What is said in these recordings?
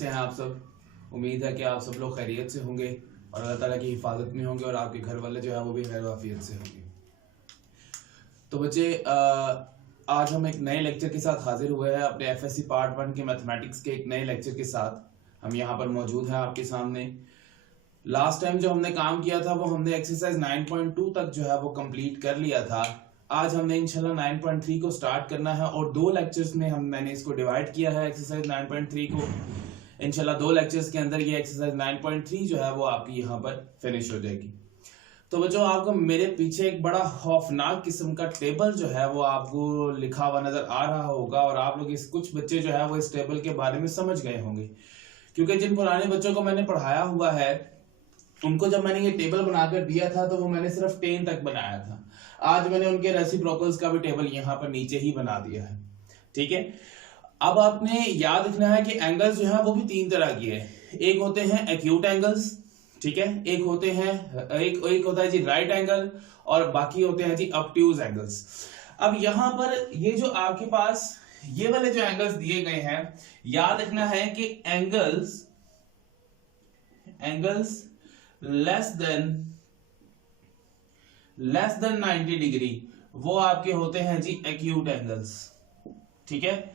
कैसे हैं आप सब। उम्मीद है कि आप सब लोग खैरियत से होंगे और अल्लाह ताला की हिफाजत में होंगे और आपके घर वाले जो है वो भी खैर वाफियत से होंगे। तो बच्चे आज हम एक नए लेक्चर के साथ हाजिर हुए हैं अपने एफएससी पार्ट 1 के मैथमेटिक्स के एक नए लेक्चर के साथ। हम यहाँ पर मौजूद हैं आपके सामने। लास्ट टाइम जो हमने काम किया था वो हमने एक्सरसाइज 9.2 तक जो है वो कंप्लीट कर लिया था। आज हमने इंशाल्लाह 9.3 को स्टार्ट करना है और दो लेक्चर्स में मैंने इसको डिवाइड किया है एक्सरसाइज 9.3 को। इंशाल्लाह दो लेक्चर्स के अंदर ये एक्सरसाइज 9.3 जो है वो आपकी यहाँ पर फिनिश हो जाएगी। तो बच्चों आपको मेरे पीछे एक बड़ा खौफनाक किस्म का टेबल जो है वो आपको लिखा हुआ नजर आ रहा होगा और आप लोग कुछ बच्चे जो है वो इस टेबल के बारे में समझ गए होंगे, क्योंकि जिन पुराने बच्चों को मैंने पढ़ाया हुआ है उनको जब मैंने ये टेबल बनाकर दिया था तो वो मैंने सिर्फ 10 तक बनाया था। आज मैंने उनके रेसिप्रोकल्स का भी टेबल यहाँ पर नीचे ही बना दिया है। ठीक है, अब आपने याद रखना है कि एंगल्स जो है वो भी तीन तरह की है। एक होते हैं एक्यूट एंगल्स, ठीक है, एक होते हैं एक होता है जी राइट एंगल और बाकी होते हैं जी ऑब्ट्यूज एंगल्स। अब यहाँ पर ये जो आपके पास ये वाले जो एंगल्स दिए गए हैं, याद रखना है कि एंगल्स लेस देन 90 डिग्री वो आपके होते हैं जी एक्यूट एंगल्स। ठीक है,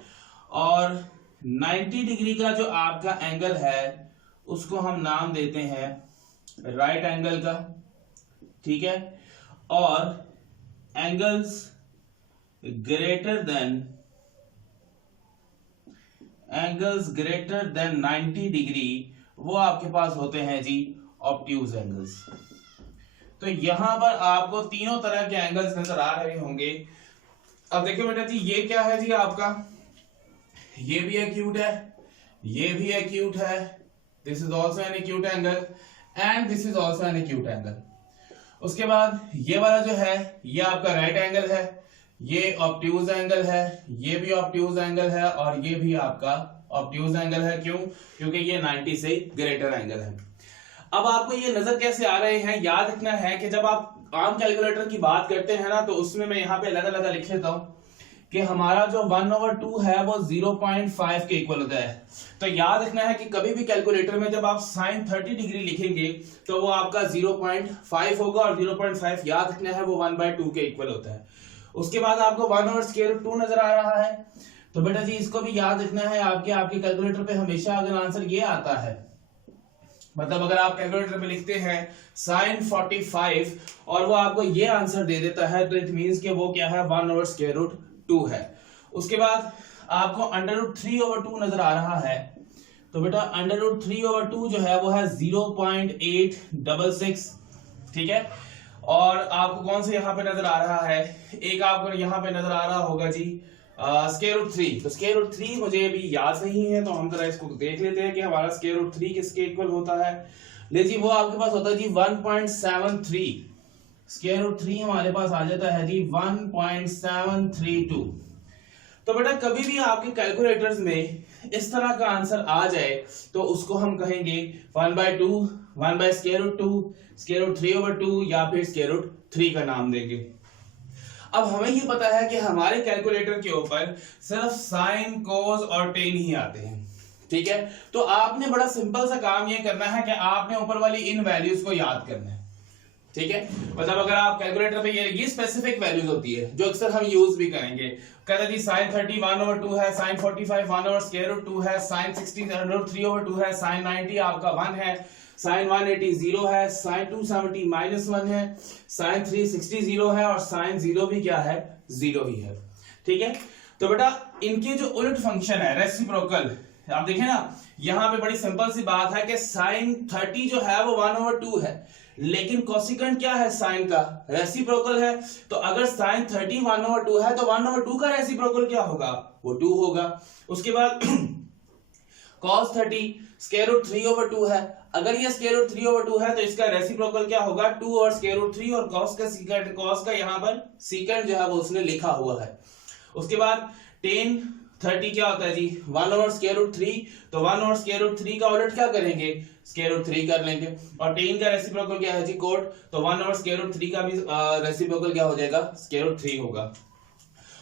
और 90 डिग्री का जो आपका एंगल है उसको हम नाम देते हैं राइट एंगल का। ठीक है, और एंगल्स ग्रेटर देन 90 डिग्री वो आपके पास होते हैं जी ऑब्ट्यूज एंगल्स। तो यहां पर आपको तीनों तरह के एंगल्स नजर आ रहे होंगे। अब देखिए बेटा जी, ये क्या है जी आपका, ये भी एक्यूट है, ये भी एक्यूट है, this is also an acute angle and this is also an acute angle. उसके बाद ये वाला जो है ये आपका राइट एंगल है, ये ऑब्ट्यूज एंगल है, ये भी ऑब्ट्यूज एंगल है और ये भी आपका ऑब्ट्यूज एंगल है। क्यों? क्योंकि ये 90 से ग्रेटर एंगल है। अब आपको ये नजर कैसे आ रहे हैं, याद रखना है कि जब आप आम कैलकुलेटर की बात करते हैं ना तो उसमें मैं यहाँ पे अलग-अलग लिख लेता हूं कि हमारा जो 1/2 है वो 0.5 के इक्वल होता है। तो याद रखना है कि कभी भी कैलकुलेटर में जब आप sin 30 डिग्री लिखेंगे तो वो आपका 0.5 होगा और 0.5 याद रखना है वो 1/2 के इक्वल होता है। उसके बाद आपको 1/√2 नजर आ रहा है, तो बेटा जी इसको भी याद रखना है। आपके कैलकुलेटर पे हमेशा अगर आंसर ये आता है, मतलब अगर आप कैलकुलेटर पे लिखते हैं sin 45 और वो आपको ये आंसर दे देता है तो इट मींस कि वो क्या है 1/√2 है। उसके बाद आपको √3/2 नजर आ रहा है, तो बेटा √3/2 जो है वो है 0.866। ठीक है, और आपको कौन सा यहाँ पे नजर आ रहा है, एक आपको यहाँ पे नजर आ रहा होगा जी √3। तो √3 मुझे अभी याद नहीं है तो हम जरा इसको देख लेते हैं कि हमारा √3 किसके इक्वल होता है। ले जी वो आपके पास होता है जी 1.73। √3 हमारे पास आ जाता है जी 1.732। तो बेटा कभी भी आपके कैलकुलेटर्स में इस तरह का आंसर आ जाए तो उसको हम कहेंगे 1/2, 1/√2, या फिर √3 का नाम देंगे। अब हमें ये पता है कि हमारे कैलकुलेटर के ऊपर सिर्फ साइन, कोस और टेन ही आते हैं। ठीक है, तो आपने बड़ा सिंपल सा काम ये करना है कि आपने ऊपर वाली इन वैल्यूज को याद करना है। ठीक है, मतलब अगर आप कैलकुलेटर पे ये स्पेसिफिक वैल्यूज होती है जो अक्सर हम यूज भी करेंगे। कहते जी sin 30 1/2 है, sin 45 1/√2 है, sin 60 √3/2 है, sin 90 आपका 1 है, sin 180 0 है, sin 270 -1 है, sin 360 0 है और sin 0 भी क्या है, 0 ही है। ठीक है, तो बेटा इनके जो उलट फंक्शन है रेसिप्रोकल, आप देखें ना यहाँ पे बड़ी सिंपल सी बात है कि sin 30 जो है वो 1/2 है, लेकिन कोसिकेंट क्या है साइन का, रेसिप्रोकल है। तो अगर sin 30 1/2 है तो 1/2 का रेसिप्रोकल क्या होगा, वो 2 होगा। उसके बाद cos 30 √3/2 है, अगर ये √3/2 है तो इसका रेसिप्रोकल क्या होगा 2 और √3 और cos का यहाँ पर सीकेंट जो है वो उसने लिखा हुआ है। उसके बाद tan 30 क्या होता है जी 1/√3, तो 1/√3 का उलट क्या करेंगे, √3 कर लेंगे। और tan का रेसिप्रोकल क्या है जी कोट, तो 1/√3 का भी रेसिप्रोकल क्या हो जाएगा, √3 होगा।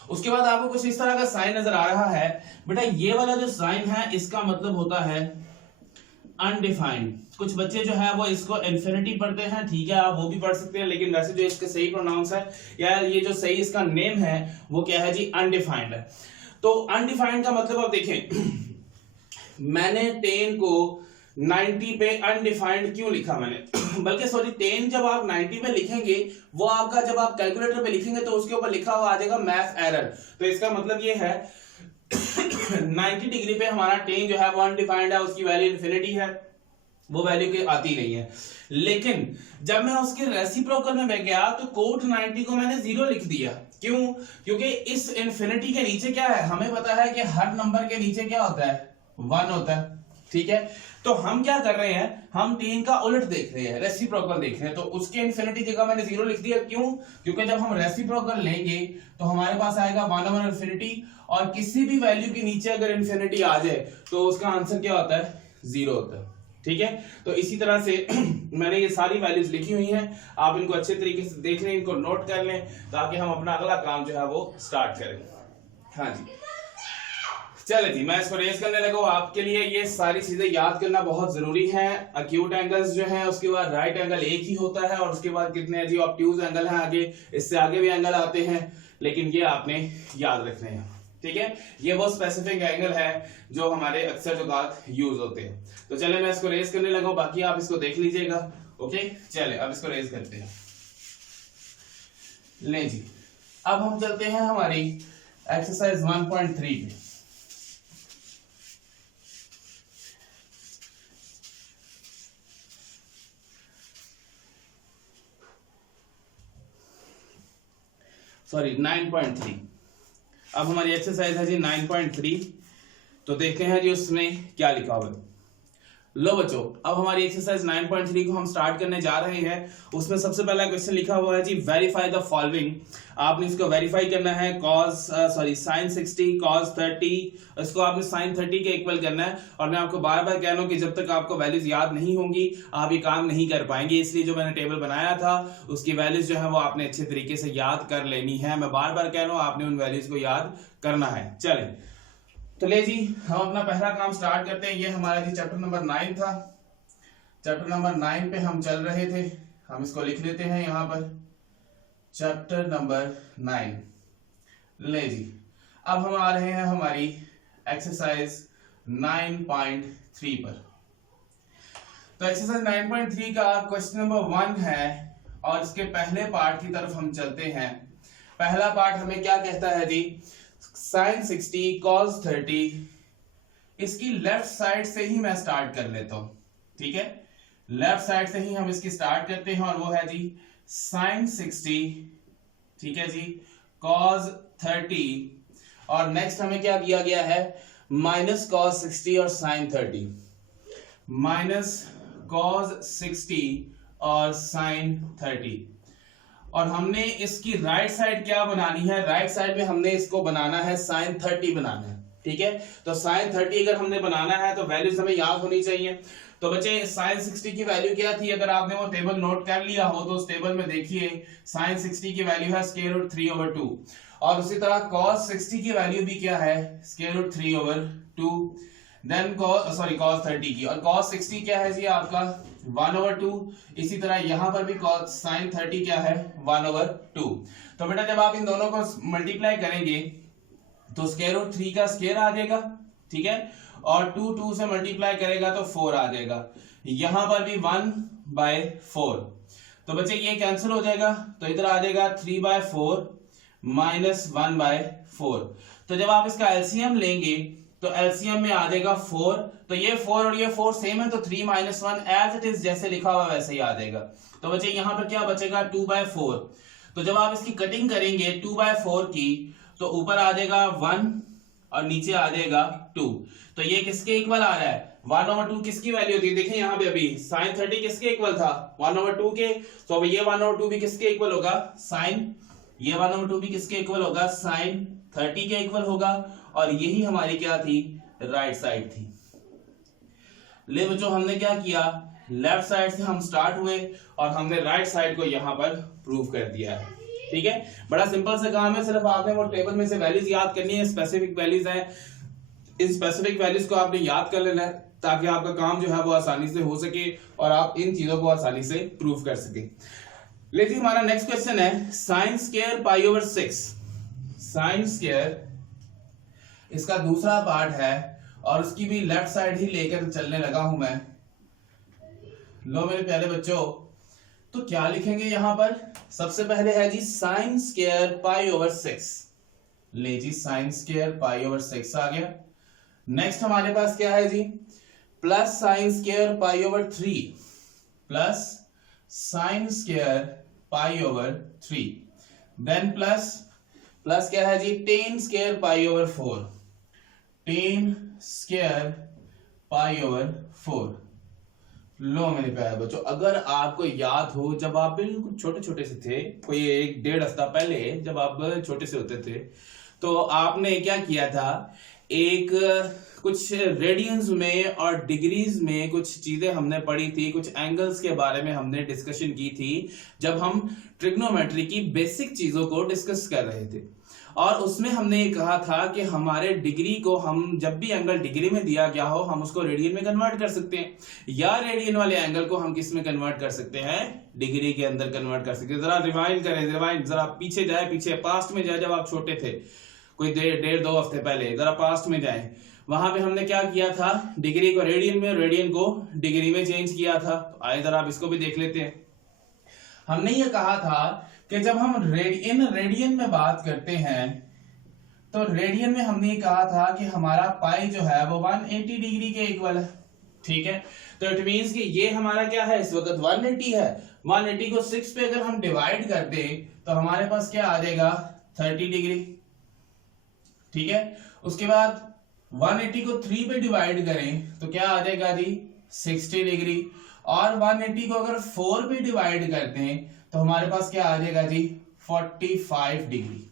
उसके बाद आपको कुछ इस तरह का साइन नजर आ रहा है। बेटा ये वाला जो साइन है इसका मतलब होता है अनडिफाइंड। कुछ बच्चे जो है वो इसको इन्फिनिटी पढ़ते हैं, ठीक है, आप वो भी पढ़ सकते हैं, लेकिन वैसे जो इसका सही प्रोनाउंस है या ये जो सही इसका नेम है वो क्या है जी, अनडिफाइंड है। तो अनडिफाइंड का मतलब आप देखें, मैंने 10 को 90 पे अनडिफाइंड क्यों लिखा मैंने बल्कि सॉरी 10 जब आप 90 पे लिखेंगे वो आपका जब आप कैलकुलेटर पे लिखेंगे तो उसके ऊपर लिखा हुआ आ जाएगा मैथ एरर। तो इसका मतलब ये है 90 डिग्री पे हमारा 10 जो है वो अनडिफाइंड है, उसकी वैल्यू इन्फिनिटी है, वो वैल्यू की आती नहीं है। लेकिन जब मैं उसके रेसिप्रोकल में गया तो कोट 90 को मैंने 0 लिख दिया। क्यों? क्योंकि इस इन्फिनिटी के नीचे क्या है, हमें पता है कि हर नंबर के नीचे क्या होता है, 1 होता है, ठीक है। तो हम क्या कर रहे हैं, हम 10 का उलट देख रहे हैं, रेसिप्रोकल देख रहे हैं, तो उसके इन्फिनिटी जगह मैंने 0 लिख दिया। क्यों? क्योंकि जब हम रेसिप्रोकल लेंगे तो हमारे पास आएगा 1 ओवर इन्फिनिटी, और किसी भी वैल्यू के नीचे अगर इन्फिनिटी आ जाए तो उसका आंसर क्या होता है, 0 होता है, ठीक है। तो इसी तरह से मैंने ये सारी वैल्यूज लिखी हुई हैं, आप इनको अच्छे तरीके से देख लें, इनको नोट कर लें, ताकि हम अपना अगला काम जो है वो स्टार्ट करें। हाँ जी, चले जी, मैं इसको रेज करने लगा। आपके लिए ये सारी चीजें याद करना बहुत जरूरी है। अक्यूट एंगल्स जो है, उसके बाद राइट एंगल एक ही होता है, और उसके बाद कितने हैं जी ऑब्ट्यूज एंगल हैं, आगे इससे आगे भी एंगल आते हैं, लेकिन ये आपने याद रखने हैं, ठीक है। ये वो स्पेसिफिक एंगल है जो हमारे अक्सर जो बात यूज होते हैं। तो चले मैं इसको रेज करने लगा, बाकी आप इसको देख लीजिएगा। ओके, चले अब इसको रेज करते हैं। ले जी, अब हम चलते हैं हमारी एक्सरसाइज 1.3 पे। सॉरी 9.3। अब हमारी एक्सरसाइज है जी 9.3। तो देखते हैं जी उसमें क्या लिखा हुआ है। लो बच्चों, अब हमारी एक्सरसाइज 9.3 को हम स्टार्ट करने जा रहे हैं। उसमें सबसे पहला क्वेश्चन लिखा हुआ है जी वेरीफाई द फॉलोइंग। आपने इसको वेरीफाई करना है, sin 60 cos 30, इसको आपने sin 30 के इक्वल करना है। और मैं आपको बार बार कह रहा हूं कि जब तक आपको वैल्यूज याद नहीं होंगी आप ये काम नहीं कर पाएंगे, इसलिए जो मैंने टेबल बनाया था उसकी वैल्यूज जो है वो आपने अच्छे तरीके से याद कर लेनी है। मैं बार बार कह रहा हूं, आपने उन वैल्यूज को याद करना है। चले तो ले जी, हम अपना पहला काम स्टार्ट करते हैं। ये हमारा जी चैप्टर नंबर 9 था। चैप्टर नंबर 9 पे हम चल रहे थे, हम इसको लिख लेते हैं यहां पर, चैप्टर नंबर 9। ले जी, अब हम आ रहे हैं हमारी एक्सरसाइज 9.3 पर। तो एक्सरसाइज 9.3 का क्वेश्चन नंबर 1 है, और इसके पहले पार्ट की तरफ हम चलते हैं। पहला पार्ट हमें क्या कहता है जी, sin 60 cos 30। इसकी लेफ्ट साइड से ही मैं स्टार्ट कर लेता हूं, ठीक है। लेफ्ट साइड से ही हम इसकी स्टार्ट करते हैं, और वो है जी sin 60, ठीक है जी, cos 30, और नेक्स्ट हमें क्या दिया गया है, माइनस cos 60 और sin 30, माइनस cos 60 और sin 30। और हमने इसकी राइट साइड क्या बनानी है, राइट साइड में हमने इसको बनाना है sin 30 बनाना है, ठीक है। तो sin 30 अगर हमने बनाना है तो वैल्यूज हमें याद होनी चाहिए। तो बच्चे sin 60 की वैल्यू क्या थी, अगर आपने वो टेबल नोट कर लिया हो तो उस टेबल में देखिए sin 60 की वैल्यू है स्क्वायर रूट 3/2, और उसी तरह cos 60 की वैल्यू भी क्या है, स्क्वायर रूट 3/2। देन cos 30 की, और cos 60 क्या है जी आपका 1/2। इसी तरह यहां पर भी sin 30 क्या है 1/2। तो बेटा जब आप इन दोनों को मल्टीप्लाई करेंगे तो स्क्वायर रूट 3 का स्क्वायर आ जाएगा, ठीक है, और 2 से मल्टीप्लाई करेगा तो 4 आ जाएगा। यहां पर भी 1/4। तो बच्चे ये कैंसिल हो जाएगा, तो इधर आ जाएगा 3/4 माइनस 1/4। तो जब आप इसका एलसीएम लेंगे तो एलसीएम में आ जाएगा 4। तो ये 4 और ये 4 सेम है, तो 3 - 1 एज इट इज जैसे लिखा हुआ वैसे ही आ जाएगा। तो बच्चे यहां पर क्या बचेगा 2/4। तो जब आप इसकी कटिंग करेंगे 2/4 की, तो ऊपर आ जाएगा 1 और नीचे आ जाएगा 2। तो ये किसके इक्वल आ रहा है, 1/2 किसकी वैल्यू थी, देखिए यहां पे अभी sin 30 किसके इक्वल था 1/2 के। तो अब ये 1/2 भी किसके इक्वल होगा, ये 1/2 भी किसके इक्वल होगा, sin 30 के इक्वल होगा। और यही हमारी क्या थी, राइट साइड थी। ले बच्चों, हमने क्या किया, लेफ्ट साइड से हम स्टार्ट हुए और हमने राइट साइड को यहां पर प्रूव कर दिया है, ठीक है। बड़ा सिंपल सा काम है, सिर्फ आपने वो टेबल में से वैल्यूज याद करनी है, स्पेसिफिक वैल्यूज है, इन स्पेसिफिक वैल्यूज को आपने याद कर लेना है, ताकि आपका काम जो है वो आसानी से हो सके और आप इन चीजों को आसानी से प्रूव कर सके। लेकिन हमारा नेक्स्ट क्वेश्चन है sign square pi over 6। Sine square इसका दूसरा पार्ट है और उसकी भी लेफ्ट साइड ही लेकर चलने लगा हूं मैं। लो मेरे प्यारे बच्चों, तो क्या लिखेंगे यहां पर? सबसे पहले है जी साइन स्क्वायर पाई ओवर 6। ले जी साइन स्क्वायर पाई ओवर 6 आ गया। नेक्स्ट हमारे पास क्या है जी? Plus sine square pi over 3 plus sine square pi over 3। Then plus क्या है जी? Tan square pi over 4। Tan square pi over 4। लो मेरे प्यारे बच्चों, अगर आपको याद हो जब आप बिल्कुल छोटे छोटे से थे, कोई 1-1.5 हफ्ता पहले जब आप छोटे से होते थे, तो आपने क्या किया था, एक कुछ रेडियंस में और डिग्रीज में कुछ चीजें हमने पढ़ी थी, कुछ एंगल्स के बारे में हमने डिस्कशन की थी जब हम ट्रिग्नोमेट्री की बेसिक चीजों को डिस्कस कर रहे थे। और उसमें हमने ये कहा था कि हमारे डिग्री को हम जब भी एंगल डिग्री में दिया गया हो हम उसको रेडियन में कन्वर्ट कर सकते हैं, या रेडियन वाले एंगल को हम किस में कन्वर्ट कर सकते हैं? डिग्री के अंदर कन्वर्ट कर सकते हैं। जरा रिवाइंड करें, जरा पीछे जाए, पीछे पास्ट में जाए, जब आप छोटे थे कोई 1.5-2 हफ्ते पहले, जरा पास्ट में जाए। वहां पे हमने क्या किया था? डिग्री को रेडियन में, रेडियन को डिग्री में चेंज किया था। तो आइए जरा आप इसको भी देख लेते हैं। हमने ये कहा था कि जब हम रेडियन में बात करते हैं तो रेडियन में हमने ये कहा था कि हमारा पाई जो है वो 180 डिग्री के इक्वल है। ठीक है, तो इट मींस कि ये हमारा क्या है इस वक्त? 180 है। 180 को 6 पे अगर हम डिवाइड कर दें तो हमारे पास क्या आ जाएगा? 30 डिग्री। ठीक है, उसके बाद 180 को 3 पे डिवाइड करें तो क्या आ जाएगा जी? 60 डिग्री। और 180 को अगर 4 पे डिवाइड करते हैं तो हमारे पास क्या आ जाएगा जी? 45 डिग्री।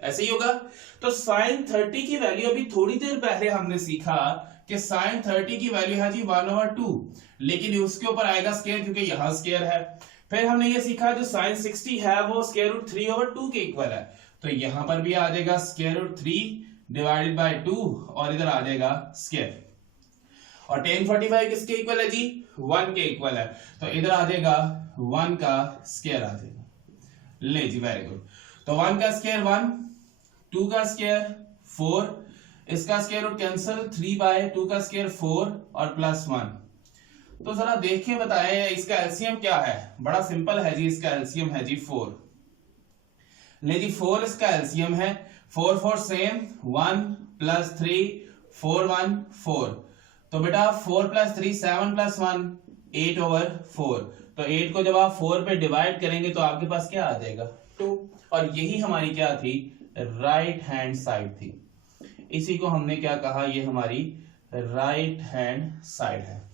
ऐसे ही होगा। तो साइन 30 की वैल्यू अभी थोड़ी देर पहले हमने सीखा कि साइन 30 की वैल्यू है जी 1/2, लेकिन उसके ऊपर आएगा स्क्वायर क्योंकि यहां स्क्वायर है। फिर हमने ये सीखा जो साइन 60 है वो स्क्वायर रूट 3/2 के इक्वल है, तो यहां पर भी आ जाएगा स्क्वायर रूट 3 डिवाइडेड बाय 2 और इधर आ जाएगा स्क्वायर। और tan 45 किसके इक्वल है जी? 1 के इक्वल है, तो इधर आ जाएगा 1 का स्क्वायर आ जाएगा। ले जी, वेरी गुड। तो 1 का स्क्वायर 1, 2 का स्क्वायर 4, इसका स्क्वायर रूट कैंसिल, 3/2 का स्क्वायर 4 और प्लस 1। तो जरा देख के बताएं इसका एलसीएम क्या है? बड़ा सिंपल है जी, इसका एलसीएम है जी 4। ले जी 4 इसका एलसीएम है। 4 4 सेम, 1 प्लस 3 4 1 4। तो बेटा 4 प्लस 3 7 प्लस 1 8/4। तो 8 को जब आप 4 पे डिवाइड करेंगे तो आपके पास क्या आ जाएगा? 2। और यही हमारी क्या थी? राइट हैंड साइड थी। इसी को हमने क्या कहा? ये हमारी राइट हैंड साइड है।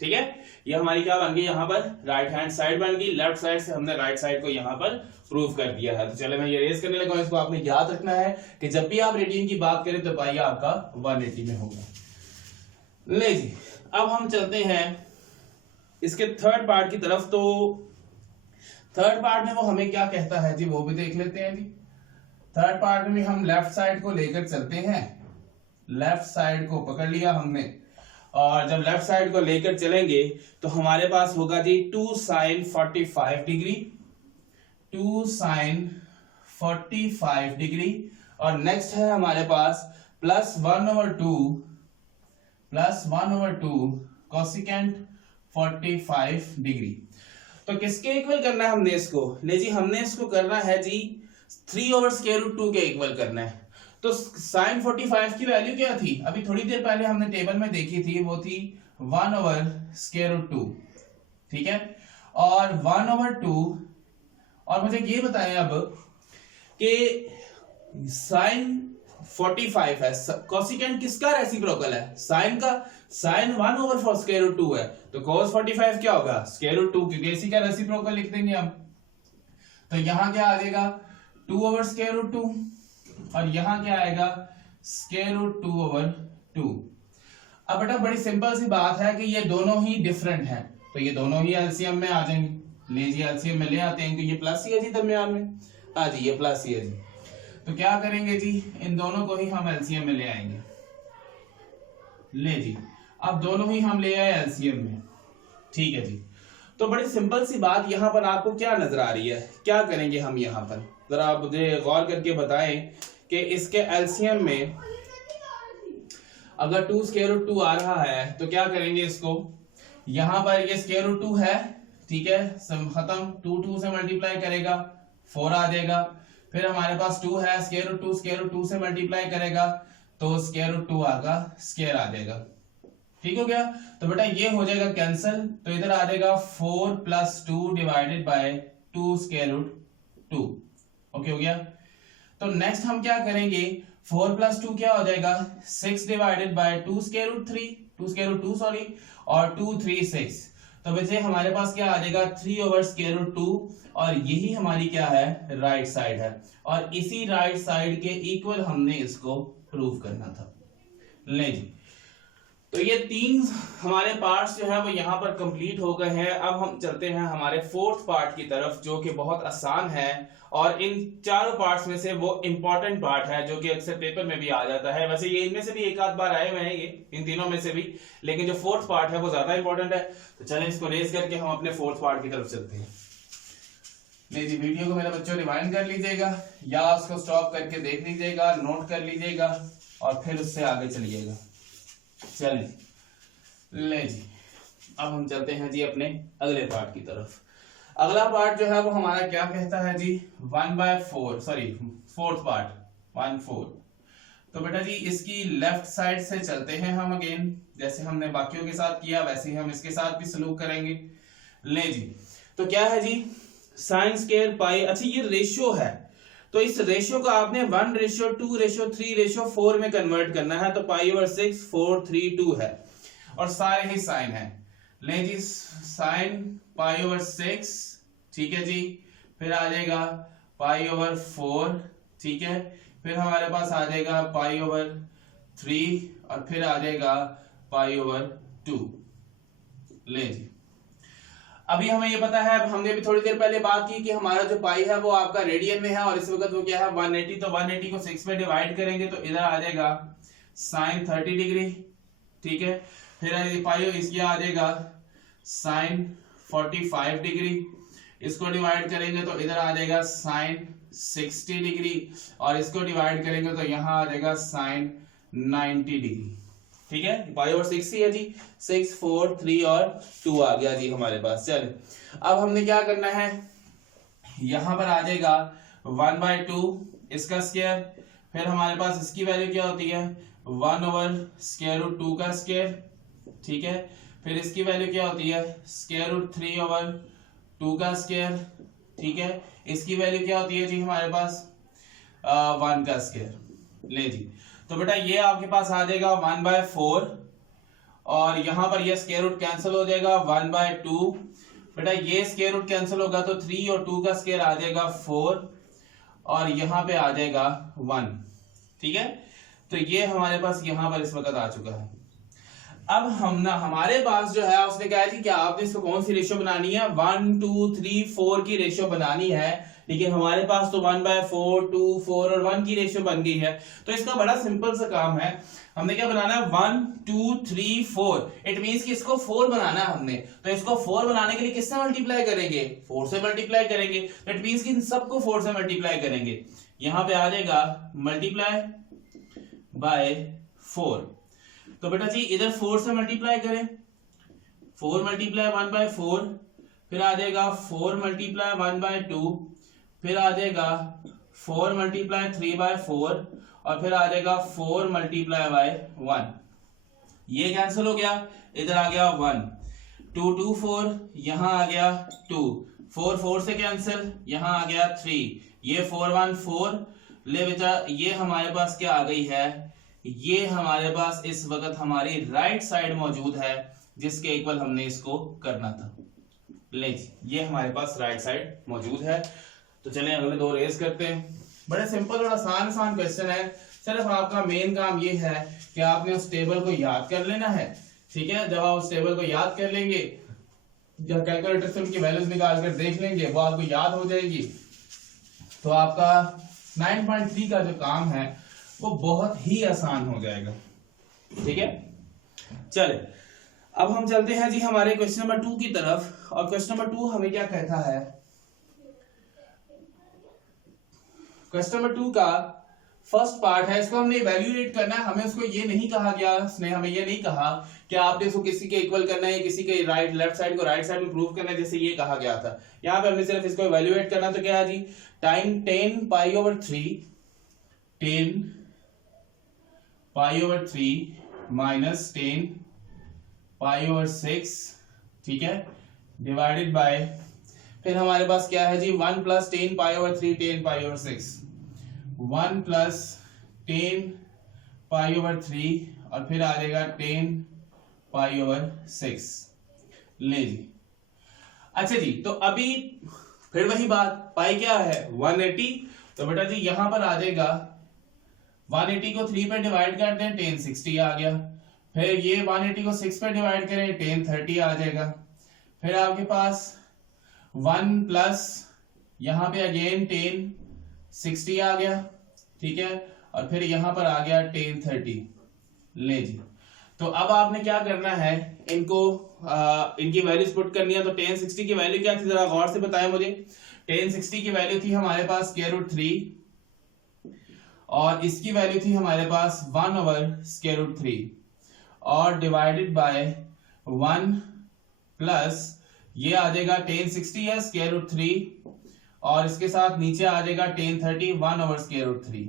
ठीक है, ये हमारी क्या बन गई? यहां पर राइट हैंड साइड बन गई। लेफ्ट साइड से हमने राइट साइड को यहां पर प्रूव कर दिया है। तो चले मैं ये रेस करने लगा हूं। इसको आपने याद रखना है कि जब भी आप रेडियन की बात करें तो पाइए आपका 180 में होगा। ले जी, अब हम चलते हैं इसके थर्ड पार्ट की तरफ। तो थर्ड पार्ट में वो हमें क्या कहता है जी, वो भी देख लेते हैं जी। थर्ड पार्ट में हम लेफ्ट साइड को लेकर चलते हैं। लेफ्ट साइड को पकड़ लिया हमने, और जब लेफ्ट साइड को लेकर चलेंगे तो हमारे पास होगा जी 2 sin 45 डिग्री, 2 sin 45 डिग्री। और नेक्स्ट है हमारे पास प्लस 1/2 कोसिकेंट 45 डिग्री। तो किसके इक्वल करना है हमने इसको? ले जी, हमने इसको करना है जी 3/√2 के इक्वल करना है। तो साइन 45 की वैल्यू क्या थी? अभी थोड़ी देर पहले हमने टेबल में देखी थी, वो थी 1/√2। ठीक है, और 1/2। और मुझे ये बताएं अब कि साइन 45 है, कोसिकेंट किसका रेसिप्रोकल है? साइन का। साइन 1/√2 है, तो cos 45 क्या होगा? √2, क्योंकि इसी का रेसिप्रोकल लिख देंगे हम। तो यहां क्या आ जाएगा? 2/√2 और यहां क्या आएगा? √2/2। अब बेटा बड़ी सिंपल सी बात है कि ये दोनों ही डिफरेंट हैं, तो ये दोनों ही एलसीएम में आ जाएंगे। ले जी, एलसीएम में ले आते हैं, तो ये प्लस ही है जी दरमियान में। हाँ जी, ये प्लस ही है जी। तो क्या करेंगे जी, इन दोनों को ही हम एलसीएम में ले आएंगे। ले जी, अब दोनों ही हम ले आए एलसीएम में, ठीक है जी। तो बड़ी सिंपल सी बात यहाँ पर आपको क्या नजर आ रही है, क्या करेंगे हम यहाँ पर, जरा आप मुझे गौर करके बताएं कि इसके एलसीएम में अगर 2 स्क्वायर रूट 2 आ रहा है तो क्या करेंगे इसको, यहाँ पर ये स्क्वायर रूट 2 है, ठीक है, खत्म, 2 से मल्टीप्लाई करेगा 4 आ जाएगा, फिर हमारे पास 2 है, स्क्वायर रूट 2 से मल्टीप्लाई करेगा तो स्क्वायर रूट 2 आगा स्क्वायर आ जाएगा, ठीक हो गया। तो बेटा ये हो जाएगा कैंसिल, तो इधर आ जाएगा 4 + 2 divided by 2 square root 2, okay हो गया। तो नेक्स्ट हम क्या करेंगे, 4 + 2 क्या हो जाएगा 6 divided by 2 square root 2 sorry, और 2 3 6, तो वैसे हमारे पास क्या आ जाएगा 3/√2, और यही हमारी क्या है राइट साइड है, और इसी राइट साइड के इक्वल हमने इसको प्रूव करना था। ले जी, तो ये 3 हमारे पार्ट्स जो है वो यहाँ पर कंप्लीट हो गए हैं। अब हम चलते हैं हमारे 4th पार्ट की तरफ, जो कि बहुत आसान है, और इन चारों पार्ट्स में से वो इंपॉर्टेंट पार्ट है जो कि अक्सर पेपर में भी आ जाता है। वैसे ये इनमें से भी एक आध बार आए हुए हैं ये, इन तीनों में से भी, लेकिन जो 4th पार्ट है वो ज्यादा इंपॉर्टेंट है। तो चलें इसको रेज करके हम अपने 4th पार्ट की तरफ चलते हैं। नहीं जी, वीडियो को मेरे बच्चों रिवाइंड कर लीजिएगा या उसको स्टॉप करके देख लीजिएगा, नोट कर लीजिएगा और फिर उससे आगे चलिएगा। चलिए ले जी, अब हम चलते हैं जी अपने अगले पार्ट की तरफ। अगला पार्ट जो है वो हमारा क्या कहता है जी 1/4, सॉरी 4th पार्ट 1/4। तो बेटा जी इसकी लेफ्ट साइड से चलते हैं हम अगेन, जैसे हमने बाकियों के साथ किया वैसे ही हम इसके साथ भी सलूक करेंगे। ले जी, तो क्या है जी sin स्क्वायर पाई, अच्छा ये रेशियो है, तो इस रेशियो को आपने 1:2:3:4 में कन्वर्ट करना है, तो π/6 4 3 2 है, और सारे ही साइन है। ले जी साइन π/6, ठीक है जी, फिर आ जाएगा π/4, ठीक है, फिर हमारे पास आ जाएगा π/3, और फिर आ जाएगा π/2। ले जी, अभी हमें ये पता है, हमने भी थोड़ी देर पहले बात की कि हमारा जो पाई है वो आपका रेडियन में है, और इस वक्त वो क्या है 180, तो 180 को 6 में डिवाइड करेंगे तो इधर आ जाएगा sin 30 डिग्री, ठीक है, फिर पाई इसकी आ जाएगा sin 45 डिग्री, इसको डिवाइड करेंगे तो इधर आ जाएगा sin 60 डिग्री, और इसको डिवाइड करेंगे तो यहाँ आ जाएगा sin 90 डिग्री, ठीक है। π/6 ही है जी, 6 4 3 और 2 आ गया जी हमारे पास। चलिए अब हमने क्या करना है, यहां पर आ जाएगा 1/2 इसका स्क्वायर, फिर हमारे पास इसकी वैल्यू क्या होती है 1/√2 का स्क्वायर, ठीक है, फिर इसकी वैल्यू क्या होती है √3/2 का स्क्वायर, ठीक है, इसकी वैल्यू क्या होती है जी हमारे पास 1 का स्क्वायर। ले जी, तो बेटा ये आपके पास आ जाएगा 1/4, और यहां पर ये स्क्वायर रूट कैंसिल हो जाएगा 1/2, बेटा ये स्क्वायर रूट कैंसिल होगा तो 3 और 2 का स्क्वायर आ जाएगा 4, और यहां पे आ जाएगा 1, ठीक है। तो ये हमारे पास यहां पर इस वक्त आ चुका है। अब हम ना हमारे पास जो है उसने कहा है कि क्या आपने इसको कौन सी रेशियो बनानी है 1 2 3 4 की रेशियो बनानी है, लेकिन हमारे पास तो 1/4 2 4 और 1 की रेशियो बन गई है। तो इसका बड़ा सिंपल सा काम है, हमने क्या बनाना है 1 2 3 4, इट मींस कि इसको 4 बनाना है हमने, तो इसको 4 बनाने के लिए किससे मल्टीप्लाई करेंगे 4 से मल्टीप्लाई करेंगे, तो इट मींस कि इन सबको 4 से मल्टीप्लाई करेंगे, यहां पे आ जाएगा मल्टीप्लाई बाय 4। तो बेटा जी इधर 4 से मल्टीप्लाई करें, 4 मल्टीप्लाई 1/4, फिर आ जाएगा 4 मल्टीप्लाई 1/2, फिर आ जाएगा 4 मल्टीप्लाई 3/4, और फिर आ जाएगा 4 मल्टीप्लाई बाय 1, ये कैंसिल हो गया, इधर आ गया 1, 2 2 4, यहां आ गया 2, 4 4 से कैंसिल, यहां आ गया 3, ये 4 1 4। ले बेटा ये हमारे पास क्या आ गई है, ये हमारे पास इस वक्त हमारी राइट साइड मौजूद है जिसके इक्वल हमने इसको करना था। ले ये हमारे पास राइट साइड मौजूद है। तो चलें अगले 2 रेज करते हैं। बड़े सिंपल और आसान क्वेश्चन है, सिर्फ आपका मेन काम ये है कि आपने उस टेबल को याद कर लेना है, ठीक है। जब आप उस टेबल को याद कर लेंगे, जब कैलकुलेटर से उनकी वैल्यूज निकाल कर देख लेंगे, वो आपको याद हो जाएगी, तो आपका 9.3 का जो काम है वो बहुत ही आसान हो जाएगा, ठीक है। चले अब हम चलते हैं जी हमारे क्वेश्चन नंबर 2 की तरफ। और क्वेश्चन नंबर 2 हमें क्या कहता है, क्वेश्चन नंबर 2 का फर्स्ट पार्ट है, इसको हमने इवैल्यूएट करना है। हमें उसको ये नहीं कहा गया, उसने हमें ये नहीं कहा कि आपने इसको किसी के इक्वल करना है, किसी के राइट लेफ्ट साइड को राइट साइड में प्रूव करना है, जैसे ये कहा गया था। यहाँ पे हमने सिर्फ इसको इवैल्यूएट करना। तो क्या है जी, time 10 pi over 3 minus 10 pi over 6, ठीक है, डिवाइडेड बाय, फिर हमारे पास क्या है जी 1 plus 10 pi over 3 10 pi over 6, 1 plus 10 pi over 3 और फिर आ जाएगा 10 पाई ओवर 6। ले जी, अच्छा जी, तो अभी फिर वही बात, पाई क्या है 180, तो बेटा जी यहां पर आ जाएगा 180 को 3 पे डिवाइड करते हैं 1060 आ गया, फिर ये 180 को 6 पे डिवाइड करें 1030 आ जाएगा, फिर आपके पास 1 प्लस यहां पे अगेन 1060 आ गया, ठीक है, और फिर यहां पर आ गया 1030। ले जी, तो अब आपने क्या करना है, इनको इनकी वैल्यूज पुट करनी है। तो 1060 की वैल्यू क्या थी जरा गौर से बताएं मुझे। 1060 की वैल्यू थी हमारे पास स्क्वायर रूट 3 और इसकी वैल्यू थी हमारे पास 1 ओवर स्क्वायर रूट 3 और डिवाइडेड बाय 1 प्लस ये आ जाएगा 1060 है स्क्वायर रूट 3 और इसके साथ नीचे आ जाएगा 1030 1 ओवर स्क्वायर रूट 3।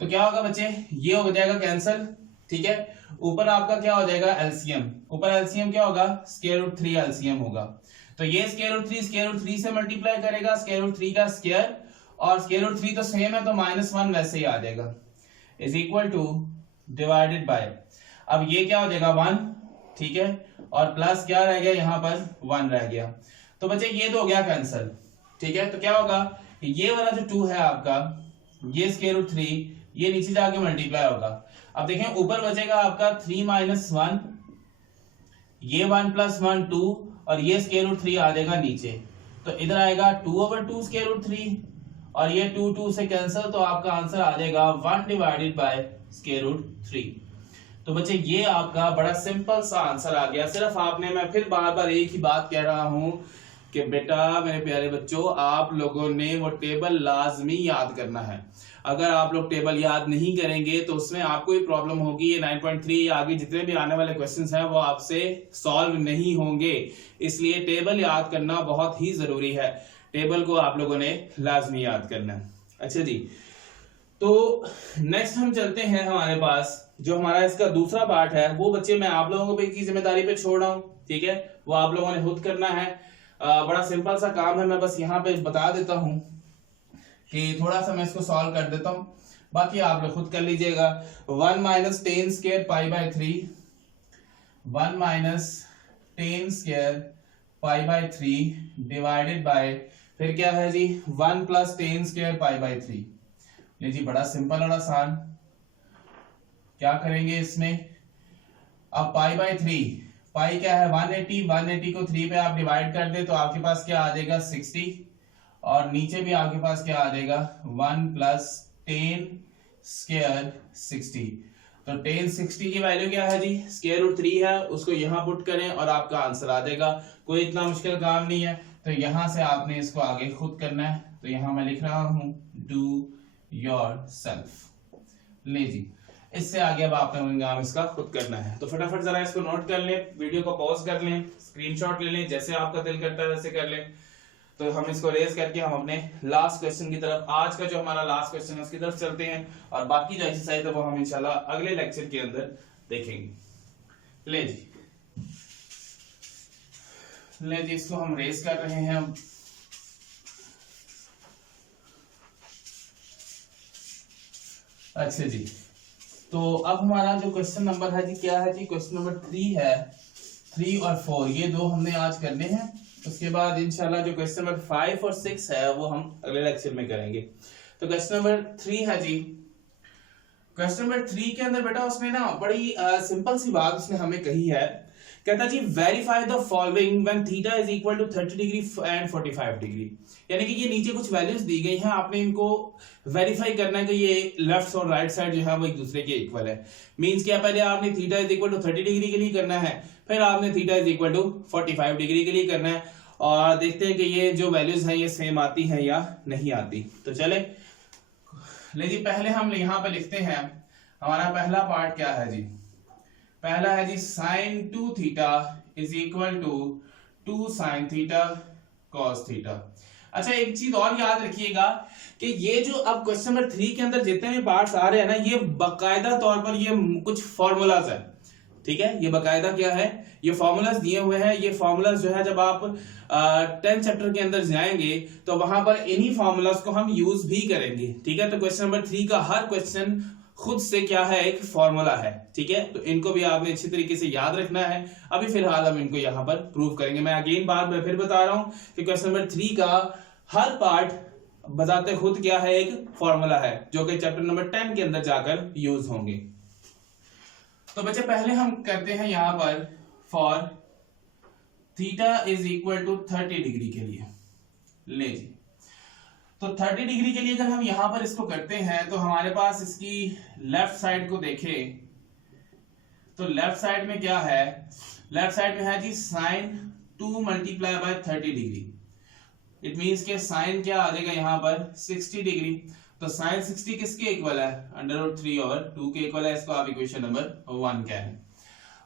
तो क्या होगा बच्चे, ये हो जाएगा कैंसिल, ठीक है। ऊपर आपका क्या हो जाएगा एलसीएम, ऊपर एलसीएम क्या होगा स्क्वायर रूट 3 एलसीएम होगा। तो ये स्क्वायर रूट 3 से मल्टीप्लाई करेगा स्क्वायर रूट 3 का स्क्वायर और स्क्वायर रूट 3 तो सेम है तो -1 वैसे ही आ जाएगा is equal two divided by, अब ये क्या हो जाएगा 1, ठीक है, और प्लस क्या रह गया यहाँ पर 1 रह गया। तो बच्चे ये तो हो गया कैंसिल, ठीक है। तो क्या होगा, ये वाला जो 2 है आपका, ये स्क्वायर रूट 3 ये नीचे जाके मल्टीप्लाई होगा। अब देखें ऊपर बचेगा आपका 3 माइनस 1, ये 1 प्लस 1 2 और ये स्क्वायर रूट 3 आ जाएगा नीचे, तो इधर आएगा 2 ओवर 2 स्क्वायर रूट 3 और ये 2 2 से कैंसिल, तो आपका आंसर आ जाएगा 1 डिवाइडेड बाय स्क्वायर रूट 3। तो बच्चे ये आपका बड़ा सिंपल सा आंसर आ गया। सिर्फ आपने, मैं फिर बार बार एक ही बात कह रहा हूं कि बेटा मेरे प्यारे बच्चों, आप लोगों ने वो टेबल लाजमी याद करना है। अगर आप लोग टेबल याद नहीं करेंगे तो उसमें आपको ही प्रॉब्लम होगी। ये 9.3 या आगे जितने भी आने वाले क्वेश्चंस हैं वो आपसे सॉल्व नहीं होंगे, इसलिए टेबल याद करना बहुत ही जरूरी है। टेबल को आप लोगों ने लाजमी याद करना है। अच्छा जी, तो नेक्स्ट हम चलते हैं, हमारे पास जो हमारा इसका दूसरा पार्ट है वो बच्चे मैं आप लोगों को की जिम्मेदारी पे छोड़ रहा हूँ, ठीक है, वो आप लोगों ने खुद करना है। बड़ा सिंपल सा काम है, मैं बस यहाँ पे बता देता हूँ कि थोड़ा सा मैं इसको सॉल्व कर देता हूँ, बाकी आप लोग खुद कर लीजिएगा। 1 minus 10 square pi by 3, 1 minus 10 square pi by 3 divided by, फिर क्या है जी 1 प्लस 10 स्क्वायर पाई बाय 3। जी बड़ा सिंपल और आसान, क्या करेंगे इसमें, अब पाई बाय 3, पाई क्या है 180, 180 को 3 पे आप डिवाइड कर दे तो आपके पास क्या आ जाएगा 60 और नीचे भी आपके पास क्या आ जाएगा 1 प्लस 10 स्क्वायर 60। तो 1060 की वैल्यू क्या है जी स्क्वायर रूट 3 है, उसको यहाँ पुट करें और आपका आंसर आ जाएगा। कोई इतना मुश्किल काम नहीं है, तो यहां से आपने इसको आगे खुद करना है। तो यहां मैं लिख रहा हूं डू योर सेल्फ। ले जी, इससे आगे अब आपने काम इसका खुद करना है। तो फटाफट जरा इसको नोट कर लें, वीडियो को पॉज कर लें, स्क्रीनशॉट ले लें, जैसे आपका दिल करता है वैसे कर लें। तो हम इसको रेज करके हम अपने लास्ट क्वेश्चन की तरफ, आज का जो हमारा लास्ट क्वेश्चन है उसकी तरफ चलते हैं, और बाकी जो एक्सरसाइज है वो हम इंशाल्लाह अगले लेक्चर के अंदर देखेंगे। ले जी, ले जी, इसको हम रेज कर रहे हैं। अच्छा जी, तो अब हमारा जो क्वेश्चन नंबर है जी क्या है जी, क्वेश्चन नंबर 3 है। 3 और 4 ये दो हमने आज करने हैं, उसके बाद इंशाल्लाह जो क्वेश्चन नंबर 5 और 6 है वो हम अगले लेक्चर में करेंगे। तो क्वेश्चन नंबर 3 है जी, क्वेश्चन नंबर 3 के अंदर बेटा उसने ना बड़ी सिंपल सी बात उसने हमें कही है कहता जी verify the following when theta is equal to 30 degree and 45 degree. यानी कि ये नीचे कुछ वैल्यूज दी गई हैं, आपने इनको वेरीफाई करना है कि ये लेफ्ट और राइट साइड जो है वो एक दूसरे के इक्वल है। मींस क्या, पहले आपने theta is equal to 30 degree के लिए करना है, फिर आपने theta is equal to 45 degree के लिए करना है, और देखते हैं कि ये जो वैल्यूज हैं ये सेम आती हैं या नहीं आती। तो चले जी, पहले हम यहाँ पे लिखते हैं हमारा पहला पार्ट क्या है जी, पहला है जी sin 2 theta is equal to 2 sin theta cos theta. अच्छा, एक चीज और याद रखिएगा कि ये जो अब क्वेश्चन नंबर 3 के अंदर जितने भी पार्ट्स आ रहे हैं ना, ये बाकायदा तौर पर ये कुछ फॉर्मूलाज है, ठीक है। ये बाकायदा क्या है, ये फॉर्मूलाज दिए हुए हैं। ये फॉर्मूलाज जो है जब आप 10 चैप्टर के अंदर जाएंगे तो वहां पर इन्हीं फॉर्मूलाज को हम यूज भी करेंगे, ठीक है। तो क्वेश्चन नंबर 3 का हर क्वेश्चन खुद से क्या है, एक फॉर्मूला है, ठीक है। तो इनको भी आपने अच्छी तरीके से याद रखना है। अभी फिलहाल हम इनको यहाँ पर प्रूव करेंगे। मैं अगेन बार मैं फिर बता रहा हूं कि क्वेश्चन नंबर 3 का हर पार्ट बताते खुद क्या है, एक फॉर्मूला है, जो कि चैप्टर नंबर 10 के अंदर जाकर यूज होंगे। तो बच्चे पहले हम करते हैं यहां पर for theta is equal to 30 degree के लिए। ले जी, तो 30 डिग्री के लिए अगर हम यहां पर इसको करते हैं तो हमारे पास इसकी लेफ्ट साइड को देखें तो लेफ्ट साइड में क्या है, लेफ्ट साइड में है जी sin 2 multiply by 30 degree. It means के sin क्या आ जाएगा यहां पर 60 डिग्री। तो sin 60 किसके इक्वल है, √3/2 के इक्वल है। इसको आप इक्वेशन नंबर 1 कहें।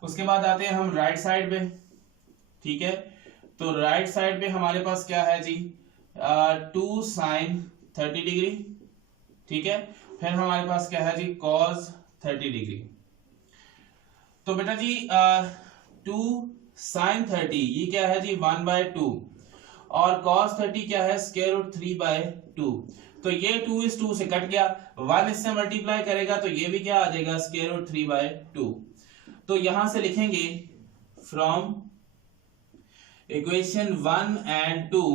उसके बाद आते हैं हम राइट साइड पे, ठीक है। तो राइट साइड पे हमारे पास क्या है जी, 2 sin 30 डिग्री, ठीक है। फिर हमारे पास क्या है जी, cos 30 डिग्री। तो बेटा जी 2 sin 30 ये क्या है जी 1/2, और cos 30 क्या है √3/2। तो ये 2 इस 2 से कट गया, 1 इससे मल्टीप्लाई करेगा तो ये भी क्या आ जाएगा √3/2। तो यहां से लिखेंगे फ्रॉम इक्वेशन 1 एंड 2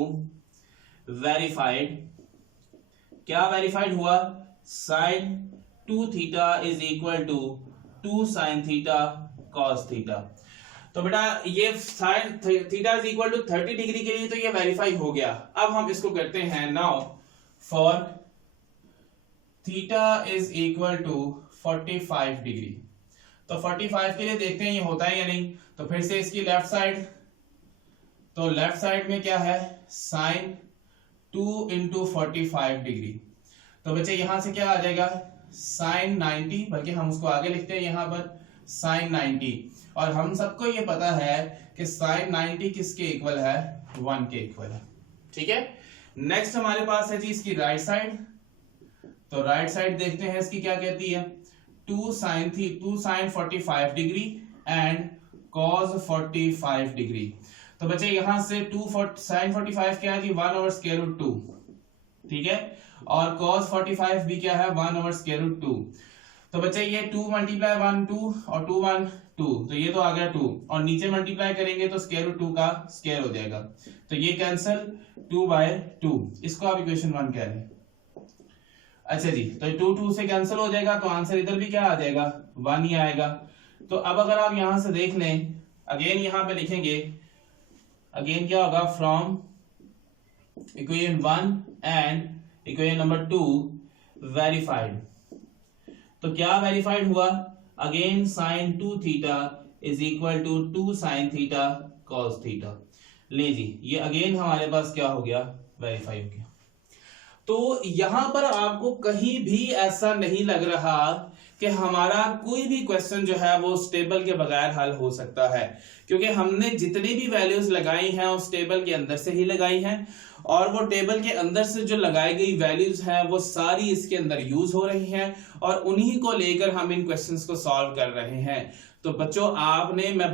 वेरीफाइड, क्या वेरीफाइड हुआ, sin 2 theta is equal to 2 sin theta cos theta. तो बेटा ये sin theta is equal to 30 degree के लिए तो ये वेरीफाई हो गया। अब हम इसको करते हैं now for theta is equal to 45 degree. तो 45 के लिए देखते हैं ये होता है या नहीं। तो फिर से इसकी लेफ्ट साइड, तो लेफ्ट साइड में क्या है sin 2 × 45 डिग्री। तो बच्चे यहां से क्या आ जाएगा sin 90, बल्कि हम उसको आगे लिखते हैं यहां पर sin 90। और हम सबको ये पता है कि sin 90 किसके इक्वल है, 1 के इक्वल है, ठीक है। नेक्स्ट हमारे पास है जी इसकी राइट साइड। तो राइट साइड देखते हैं इसकी क्या कहती है, 2 sin 45 degree and cos 45 degree. तो बच्चे यहां से sin 45 क्या है जी 1/√2, ठीक है। और cos 45 भी क्या है 1/√2। तो बच्चे ये 2 मल्टीप्लाई 1 2 और 2 1 2, तो ये तो आ गया 2, और नीचे मल्टीप्लाई करेंगे तो √2 का स्क्वायर हो जाएगा। तो ये कैंसिल 2/2, इसको आप इक्वेशन 1 कह रहे हैं। अच्छा जी, तो 2 2 से कैंसिल हो जाएगा, तो आंसर इधर भी क्या आ जाएगा 1 ही आएगा। तो अब अगर आप यहां से देख लें, अगेन यहां पे लिखेंगे, अगेन क्या होगा from equation 1 and equation number 2 verified. तो क्या वेरीफाइड हुआ, again sin 2 theta is equal to 2 sin theta cos theta. ले जी, ये अगेन हमारे पास क्या हो गया, वेरीफाई हो गया। तो यहां पर आपको कहीं भी ऐसा नहीं लग रहा कि हमारा कोई भी क्वेश्चन जो है वो उस टेबल के बगैर हल हो सकता है, क्योंकि हमने जितनी भी वैल्यूज लगाई हैं उस टेबल के अंदर से ही लगाई हैं, और वो टेबल के अंदर से जो लगाई गई वैल्यूज हैं वो सारी इसके अंदर यूज हो रही हैं, और उन्हीं को लेकर हम इन क्वेश्चंस को सॉल्व कर रहे हैं। तो बच्चों आपने, मैं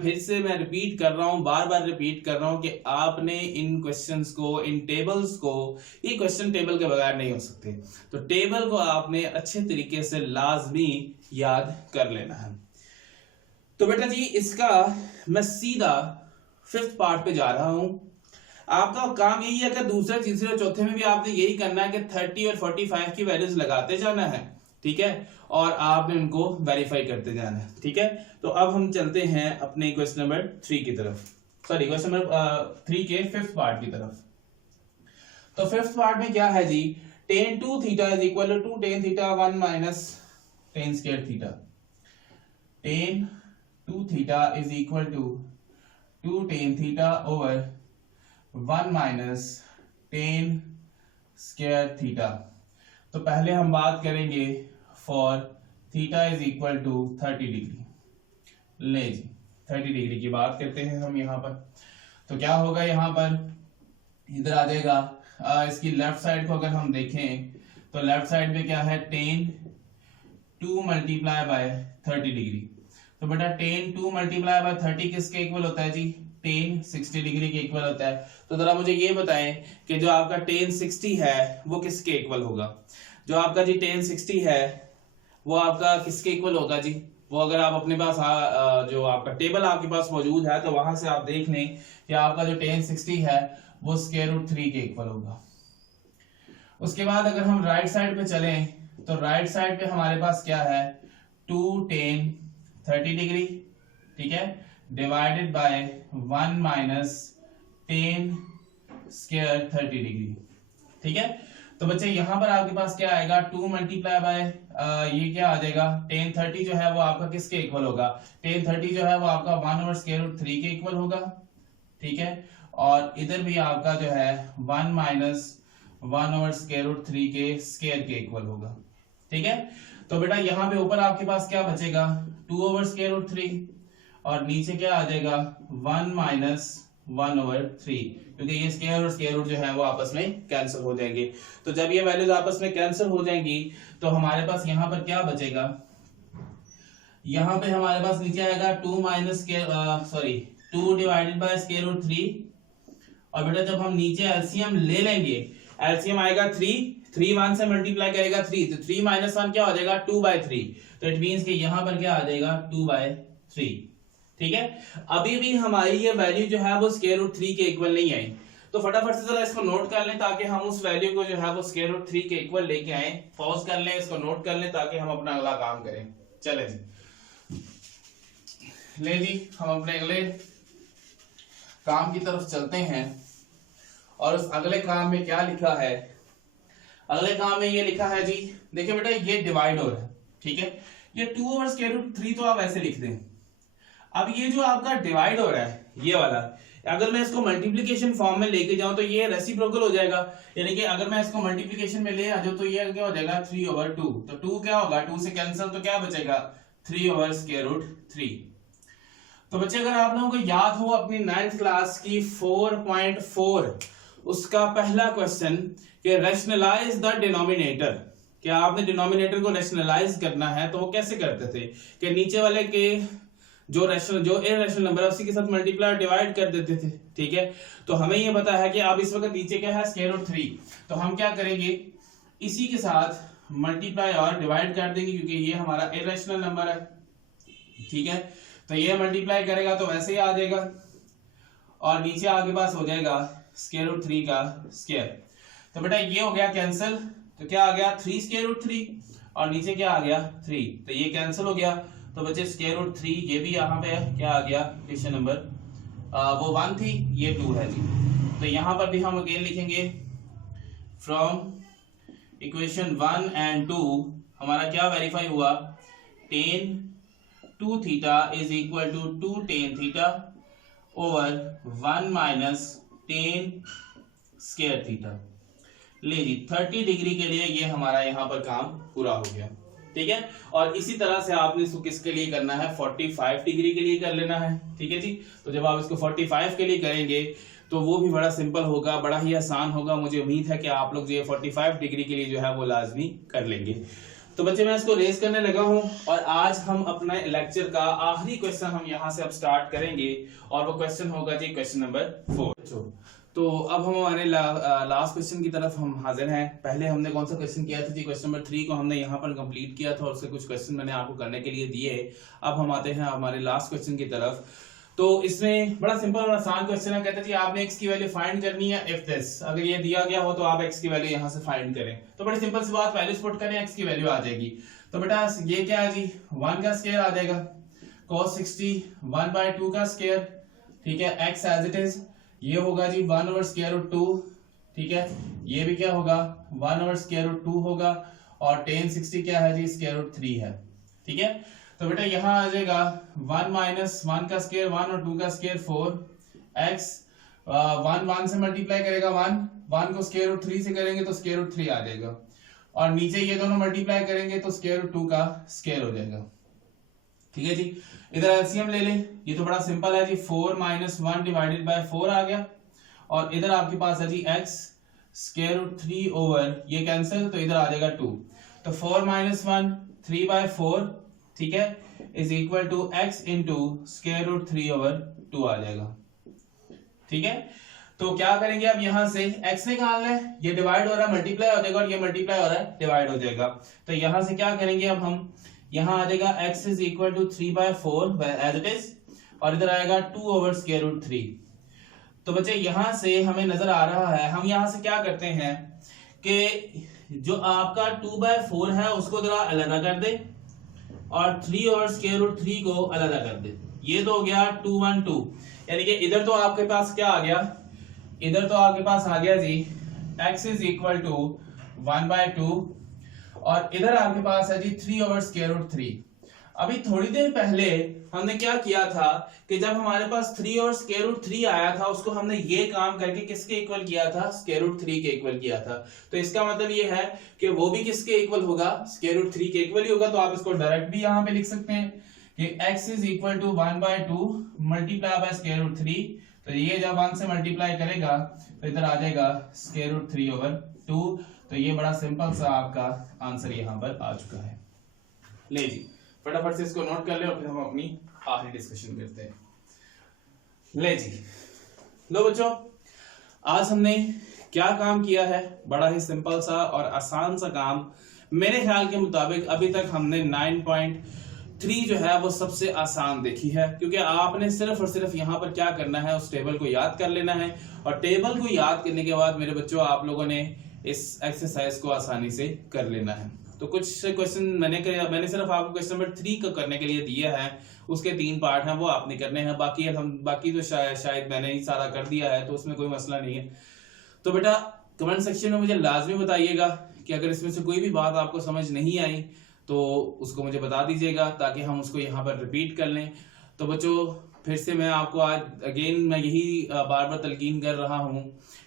रिपीट कर रहा हूं, बार बार रिपीट कर रहा हूं कि आपने इन क्वेश्चंस को, इन टेबल्स को, ये क्वेश्चन टेबल के बगैर नहीं हो सकते, तो टेबल को आपने अच्छे तरीके से लाजमी याद कर लेना है। तो बेटा जी इसका मैं सीधा 5th पार्ट पे जा रहा हूं। आपका काम यही है कि दूसरे, तीसरे और चौथे में भी आपने यही करना है कि 30 और 45 की वैल्यूज लगाते जाना है, ठीक है, और आपने उनको वेरीफाई करते जाना है। ठीक है, तो अब हम चलते हैं अपने क्वेश्चन नंबर 3 की तरफ, सॉरी क्वेश्चन नंबर 3 के 5th पार्ट की तरफ। तो 5th पार्ट में क्या है जी, tan 2 theta is equal to tan theta 1 minus tan square theta. tan 2 theta is equal to 2 tan theta over 1 minus tan square theta. तो पहले हम बात करेंगे for theta is equal to 30 degree. ले जी 30 डिग्री की बात करते हैं हम यहाँ पर। तो क्या होगा, यहाँ पर इधर आ जाएगा, इसकी लेफ्ट साइड को अगर हम देखें तो लेफ्ट साइड में क्या है, tan 2 मल्टीप्लाई बाय 30 डिग्री। तो बेटा tan 2 मल्टीप्लाई बाय 30 किसके इक्वल होता है जी, tan 60 डिग्री के इक्वल होता है। तो जरा मुझे ये बताएं कि जो आपका tan 60 है वो किसके इक्वल होगा। जो आपका जी tan 60 है वो आपका किसके इक्वल होगा जी, वो अगर आप अपने पास जो आपका टेबल आपके पास मौजूद है तो वहां से आप देख लें कि आपका जो tan 60 है वो स्क्वायर रूट 3 के इक्वल होगा। उसके बाद अगर हम राइट साइड पे चलें तो राइट साइड पे हमारे पास क्या है, 2 tan 30 डिग्री, ठीक है, divided by 1 minus tan square 30 degree. ठीक है, तो बच्चे यहाँ पर आपके पास क्या आएगा, 2 मल्टीप्लाई बाय ये क्या आ जाएगा, tan 30 जो है वो आपका किसके इक्वल होगा, tan 30 जो है वो आपका 1 ओवर स्क्वायर रूट 3 के इक्वल होगा। ठीक है, और इधर भी आपका जो है 1 माइनस 1 ओवर स्क्वायर रूट 3 के स्क्वायर के इक्वल होगा। ठीक है, तो बेटा यहाँ पे ऊपर आपके पास क्या बचेगा, 2 ओवर स्क्वायर रूट 3 और नीचे क्या आ जाएगा 1 माइनस 1 ओवर 3, क्योंकि ये स्क्वायर और स्क्वायर रूट जो है वो आपस में कैंसिल हो जाएंगे। तो जब ये वैल्यूज आपस में कैंसिल हो जाएंगी तो हमारे पास यहाँ पर क्या बचेगा, यहाँ पे हमारे पास नीचे आएगा 2 minus 2 divided by square root 3, और बेटा जब हम नीचे एलसीएम ले लेंगे, एलसीएम आएगा 3 1 से मल्टीप्लाई करेगा 3, तो 3 माइनस 1 क्या हो जाएगा 2/3, तो इट मींस कि यहाँ पर क्या आ जाएगा 2/3। ठीक है, अभी भी हमारी ये वैल्यू जो है वो स्क्वायर रूट 3 के इक्वल नहीं आई, तो फटाफट से जरा इसको नोट कर लें ताकि हम उस वैल्यू को जो है वो स्क्वायर रूट 3 के इक्वल लेके आए। पॉज कर लें, इसको नोट कर लें ताकि हम अपना अगला काम करें। चले जी, ले जी हम अपने अगले काम की तरफ चलते हैं, और उस अगले काम में क्या लिखा है, अगले काम में ये लिखा है जी, देखिए बेटा ये डिवाइड हो रहा है, ठीक है, ये 2 ओवर स्क्वायर रूट 3 तो आप ऐसे लिख दें। अब ये जो आपका डिवाइड हो रहा है ये वाला, अगर मैं इसको मल्टीप्लिकेशन फॉर्म में लेके जाऊं तो ये रेसिप्रोकल हो जाएगा, यानी कि अगर मैं इसको मल्टीप्लिकेशन में ले आ जाऊं तो ये क्या हो जाएगा 3 ओवर 2, तो 2 क्या होगा, 2 से कैंसिल, तो क्या बचेगा 3 ओवर स्क्वायर रूट 3। तो बच्चे अगर आप लोगों को याद हो अपनी 9th क्लास की 4.4 उसका पहला क्वेश्चन कि रैशनलाइज द डिनोमिनेटर, क्या आपने डिनोमिनेटर को रैशनलाइज करना है तो वो कैसे करते थे कि नीचे वाले के जो इरेशनल नंबर है उसी के साथ मल्टीप्लाई और डिवाइड कर देते थे। ठीक है, तो हमें ये पता है कि अब इस वक्त नीचे क्या है स्क्वायर रूट 3, तो हम क्या करेंगे इसी के साथ मल्टीप्लाई और डिवाइड कर देंगे क्योंकि ये हमारा इरेशनल नंबर है। ठीक है, तो ये मल्टीप्लाई करेगा तो वैसे ही आ जाएगा, और नीचे आगे पास हो जाएगा स्क्वायर रूट 3 का स्क्वायर। तो बेटा ये हो गया कैंसिल, तो क्या आ गया 3 स्क्वायर रूट 3 और नीचे क्या आ गया 3, तो ये कैंसिल हो गया। तो बच्चे स्क्वायर रूट 3 ये भी यहाँ पे क्या आ गया, क्वेश्चन नंबर वो 1 थी, ये 2 है जी। तो यहाँ पर भी हम अगेन लिखेंगे फ्रॉम इक्वेशन 1 एंड 2 हमारा क्या वेरीफाई हुआ, tan 2 theta is equal to 2 tan theta over 1 minus tan square theta. ले जी 30 डिग्री के लिए ये हमारा यहाँ पर काम पूरा हो गया। ठीक है, और इसी तरह से आपने इसको किसके लिए करना है 45 डिग्री के लिए कर लेना है। ठीक है जी, तो जब आप इसको 45 के लिए करेंगे तो वो भी बड़ा सिंपल होगा, बड़ा ही आसान होगा। मुझे उम्मीद है कि आप लोग जो ये 45 डिग्री के लिए जो है वो लाजमी कर लेंगे। तो बच्चे मैं इसको रेस करने लगा हूं, और आज हम अपने लेक्चर का आखिरी क्वेश्चन हम यहाँ से अब स्टार्ट करेंगे, और वो क्वेश्चन होगा जी क्वेश्चन नंबर 4। तो अब हम हमारे लास्ट क्वेश्चन की तरफ हम हाजिर हैं। पहले हमने कौन सा क्वेश्चन किया था जी, क्वेश्चन नंबर 3 को हमने यहाँ पर कंप्लीट किया था और उसके कुछ क्वेश्चन मैंने आपको करने के लिए दिए। अब हम आते हैं हमारे लास्ट क्वेश्चन की तरफ। तो इसमें बड़ा सिंपल और आसान क्वेश्चन है, कहते हैं आपने x की वैल्यू फाइंड करनी है इफ दिस, अगर ये दिया गया हो तो आप x की वैल्यू यहां से फाइंड करें। तो बड़ी सिंपल सी बात, वैल्यूज पुट करें, x की वैल्यू आ जाएगी। तो बेटा ये क्या है जी, 1 का स्क्वायर आ जाएगा, cos 60 1/2 का स्क्वायर, ठीक है, x एज इट इज, ये होगा जी 1/√2, ठीक है, ये भी क्या होगा 1/√2 होगा, और tan 60 क्या है जी √3 है, ठीक है। तो बेटा यहां आ जाएगा 1 माइनस 1 का स्क्वायर 1 और 2 का स्क्वायर 4 x, 1 से मल्टीप्लाई करेगा 1 को √3 से करेंगे तो √3 आ जाएगा, और नीचे ये दोनों मल्टीप्लाई करेंगे तो √2 का स्क्वायर हो जाएगा, ठीक है जी। इधर एलसीएम ले लें, ये तो बड़ा सिंपल है जी, 4 - 1 डिवाइडेड बाय 4 आ गया, और इधर आपके पास है जी x √3 ओवर ये कैंसिल, तो इधर आ जाएगा 2, तो 4 - 1 3/4, ठीक है, is equal to x into √3 over 2 आ जाएगा, ठीक है। तो क्या करेंगे अब यहां से x निकालना है, ये डिवाइड हो रहा है मल्टीप्लाई हो जाएगा, और ये मल्टीप्लाई हो रहा है डिवाइड हो जाएगा। तो यहां से क्या करेंगे अब हम, यहां आ जाएगा x is equal to 3/4 as it is, और इधर आएगा 2 ओवर √3। तो बच्चे यहां से हमें नजर आ रहा है, हम यहां से क्या करते हैं कि जो आपका 2/4 है उसको जरा अलग कर दे, और 3 ओवर √3 को अलग कर दे, ये तो हो गया 2 1 2, यानी कि इधर तो आपके पास क्या आ गया, इधर तो आपके पास आ गया जी x इज इक्वल टू 1/2, और इधर आपके पास है जी 3 ओवर √3। अभी थोड़ी देर पहले हमने क्या किया था कि जब हमारे पास 3 और √3 आया था, उसको हमने ये काम करके किसके इक्वल किया था, √3 के इक्वल किया था। तो इसका मतलब ये है कि वो भी किसके इक्वल होगा, √3 के इक्वल ही होगा। तो आप इसको डायरेक्ट भी यहां पे लिख सकते हैं कि x is equal to 1/2 multiply by √3। तो ये जब 1 से मल्टीप्लाई करेगा तो इधर आ जाएगा √3 ओवर 2। तो ये बड़ा सिंपल सा आपका आंसर यहां पर आ चुका है। ले जी फटाफट से इसको नोट कर ले, और फिर हम अपनी आखिरी डिस्कशन करते हैं। ले जी लो बच्चों, आज हमने क्या काम किया है, बड़ा ही सिंपल सा और आसान सा काम। मेरे ख्याल के मुताबिक अभी तक हमने 9.3 जो है वो सबसे आसान देखी है, क्योंकि आपने सिर्फ और सिर्फ यहाँ पर क्या करना है, उस टेबल को याद कर लेना है, और टेबल को याद करने के बाद मेरे बच्चों आप लोगों ने इस एक्सरसाइज को आसानी से कर लेना है। तो कुछ क्वेश्चन मैंने सिर्फ आपको क्वेश्चन नंबर 3 को करने के लिए दिया है, उसके 3 पार्ट हैं, वो आपने करने हैं, बाकी तो शायद मैंने ही सारा कर दिया है, तो उसमें कोई मसला नहीं है। तो बेटा कमेंट सेक्शन में मुझे लाजमी बताइएगा कि अगर इसमें से कोई भी बात आपको समझ नहीं आई तो उसको मुझे बता दीजिएगा, ताकि हम उसको यहाँ पर रिपीट कर लें। तो बच्चों फिर से मैं आपको आज अगेन मैं यही बार बार तलकीन कर रहा हूँ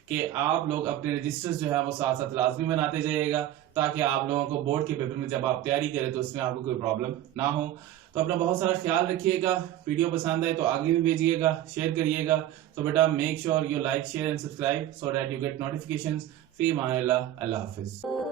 कि आप लोग अपने रजिस्टर्स जो है वो साथ साथ लाजमी बनाते जाइएगा, ताकि आप लोगों को बोर्ड के पेपर में जब आप तैयारी करें तो उसमें आपको कोई प्रॉब्लम ना हो। तो अपना बहुत सारा ख्याल रखिएगा, वीडियो पसंद आए तो आगे भी भेजिएगा, शेयर करिएगा। तो बेटा make sure you like share and subscribe so that you get notifications. Fee Aman Allah, Allah Hafiz.